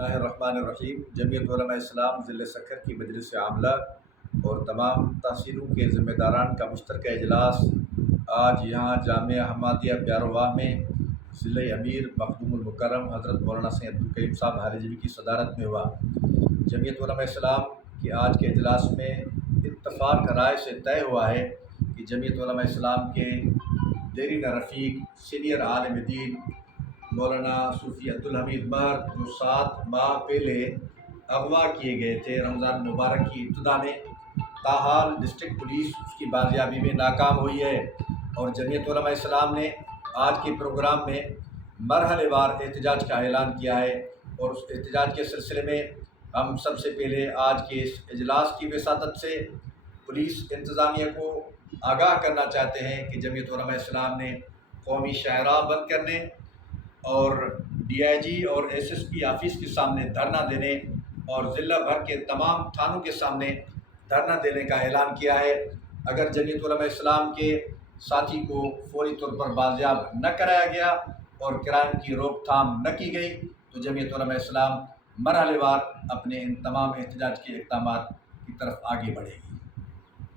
बिस्मिल्लाहिर्रहमानिर्रहीम। जमीयत उलमा इस्लाम ज़िले सखर की मजलिस आमला और तमाम तहसीलों के ज़िम्मेदारान का मुश्तरका इजलास आज यहाँ जामिया हम्मादिया प्यारोवाह में ज़िले अमीर मखदूमुल मुकर्रम हज़रत मौलाना सैयद अब्दुल करीम साहब हारिजवी की सदारत में हुआ। जमीयत उलमा इस्लाम के आज के इजलास में इत्तफ़ाक़ राय से तय हुआ है कि जमीयत उलमा इस्लाम के देरीन रफ़ीक सीनियर आलिम दीन मौलाना सूफ़ी अब्दुल हमीद महर, जो 7 माह पहले अगवा किए गए थे रमज़ान मुबारक की इब्तिदा में, ताहाल डिस्ट्रिक्ट पुलिस उसकी बाजियाबी में नाकाम हुई है। और जमीयत उलमा इस्लाम ने आज के प्रोग्राम में मरहलेवार एहतजाज का ऐलान किया है और उस एहतजाज के सिलसिले में हम सबसे पहले आज के इस इजलास की वसातत से पुलिस इंतज़ामिया को आगाह करना चाहते हैं कि जमीयत उलमा इस्लाम ने कौमी शाहराह बंद करने और DIG और SSP ऑफिस के सामने धरना देने और ज़िला भर के तमाम थानों के सामने धरना देने का ऐलान किया है। अगर जमीयत उलमा इस्लाम के साथी को फौरी तौर पर बाजियाब न कराया गया और क्राइम की रोकथाम न की गई तो जमीयत उलमा इस्लाम मरहलेवार अपने इन तमाम एहतजाज के इक़दामात की तरफ आगे बढ़ेगी।